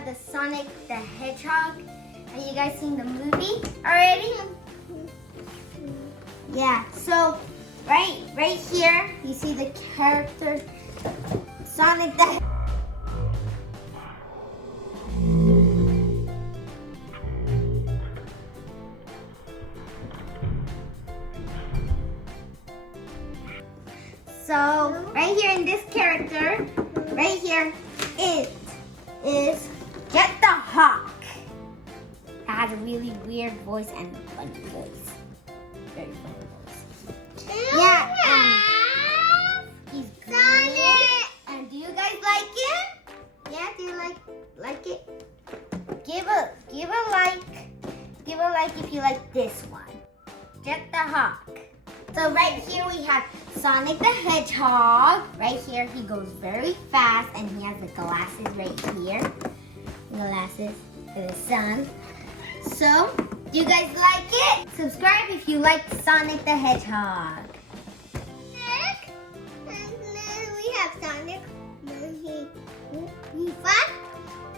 have the Sonic the Hedgehog. Have you guys seen the movie already? Yeah, so right here, you see the character Sonic the Hedgehog. So, right here in this character, right here, it is Get the Hawk. It has a really weird voice and a funny voice. Very funny voice. Yeah, he's green. And do you guys like him? Yeah, do you like it? Give a like. Give a like if you like this one. Get the Hawk. So right here we have Sonic the Hedgehog. Right here he goes very fast and he has the glasses right here. Glasses for the sun. So, do you guys like it? Subscribe if you like Sonic the Hedgehog. And then we have Sonic. He's fun.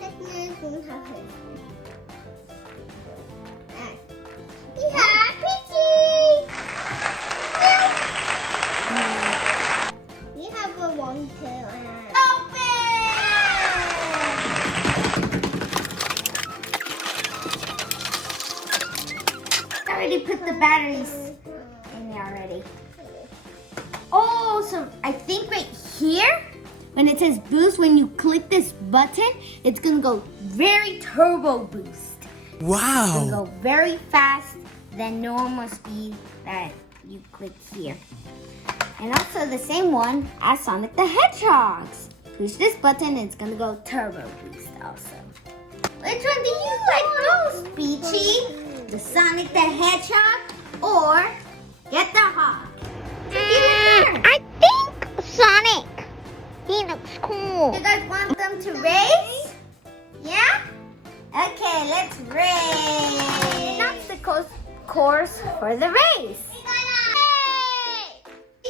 And then we have him. We have Piggy. We have a one tail and open! I already put the batteries in there already. Oh, so I think right here, when it says boost, when you click this button, it's gonna go very turbo boost. Wow! It's gonna go very fast than normal speed that you click here. And also the same one as Sonic the Hedgehog's. Push this button and it's gonna go turbo boost also. Which one do you like most, Peachy? The Sonic the Hedgehog or Get the Hawk? I think Sonic. He looks cool. You guys want them to race? Yeah? Okay, let's race. That's the course for the race.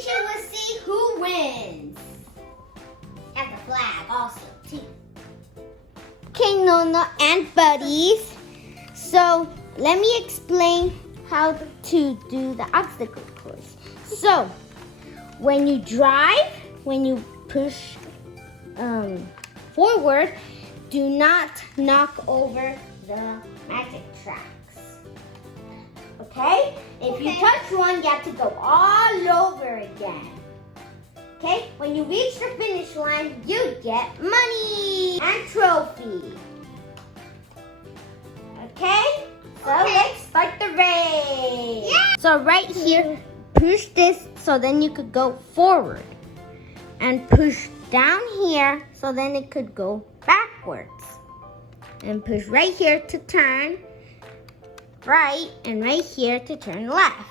We'll see who wins. And the flag also, too. Okay, Nona and buddies. So, let me explain how to do the obstacle course. So, when you drive, when you push forward, do not knock over the magic tracks. Okay? If you touch one, you have to go all over again. Okay? When you reach the finish line, you get money and trophy. Okay? So let's start the race. Yeah. So right here, push this so then you could go forward. And push down here so then it could go backwards. And push right here to turn right and right here to turn left.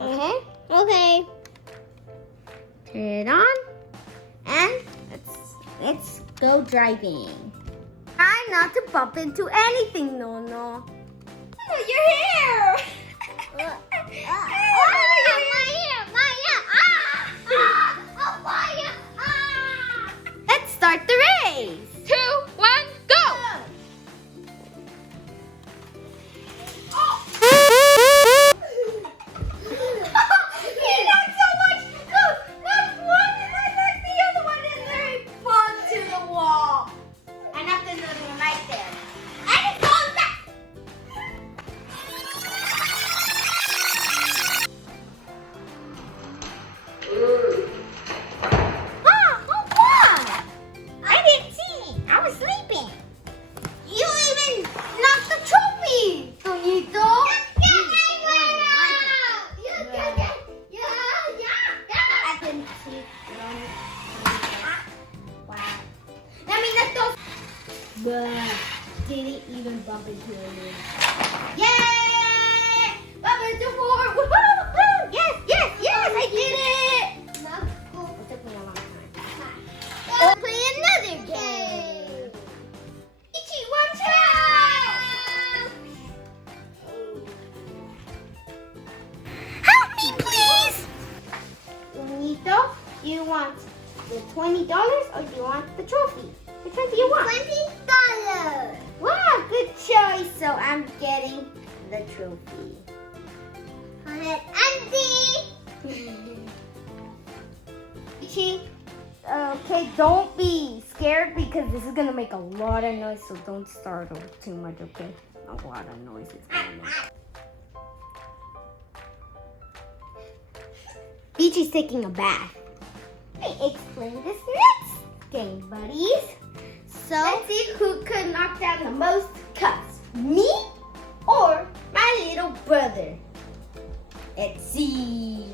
Okay? Okay. Turn it on and let's go driving. Try not to bump into anything, no. Oh, your hair! Let's start the race. 2, 1, go! Didn't even bump into it. Yay! Bump into 4! Woohoo! Yes! I did it! That's cool. It took me a long time. Let's play another game. Ichi, watch out! Help me, please! Bonito, you want the $20 or do you want the trophy? Which one do you want? $20. Wow, good choice. So I'm getting the trophy. Auntie. Peachy, okay, don't be scared because this is gonna make a lot of noise, so don't startle too much, okay? A lot of noise is gonna make. Peachy's taking a bath. Let me explain this next game, buddies. So let's see who could knock down the most cups, me or my little brother. Let's see.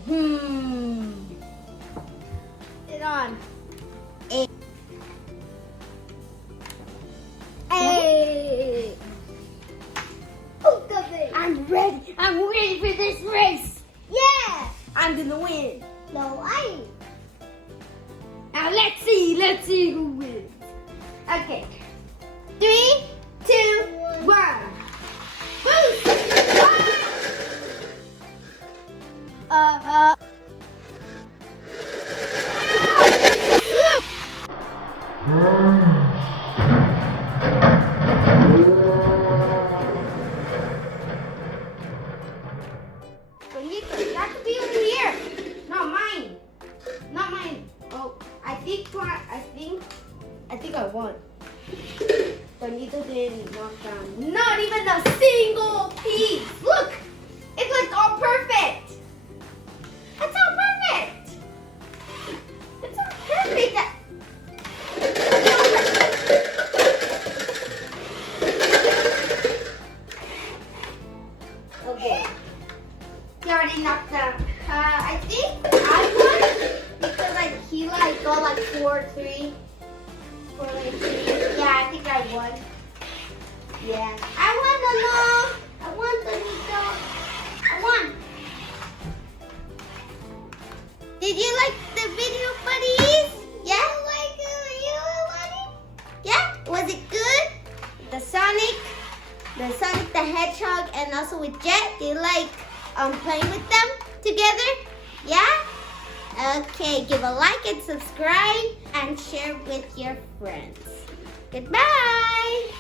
It on. Hey. I'm ready. I'm ready for this race. Yeah. I'm gonna win. No, I. Now let's see who wins. Okay. 3, 2, 1. Boost! That could be over here. Not mine. Not mine. Oh, I think I won. Bonito didn't knock down not even a single piece. Look, it's like all perfect. It's all perfect. It's all perfect. Okay. He already knocked down. I think I won because he got like 4-3. 4-3. Yeah, I think I won. Yeah. I won, Lolo. I won, Tonito. I won. Did you like the video, buddies? Yeah? Yeah? Was it good? The Sonic the Hedgehog, and also with Jet. Do you like playing with them together? Yeah? Okay, give a like and subscribe and share with your friends. Goodbye!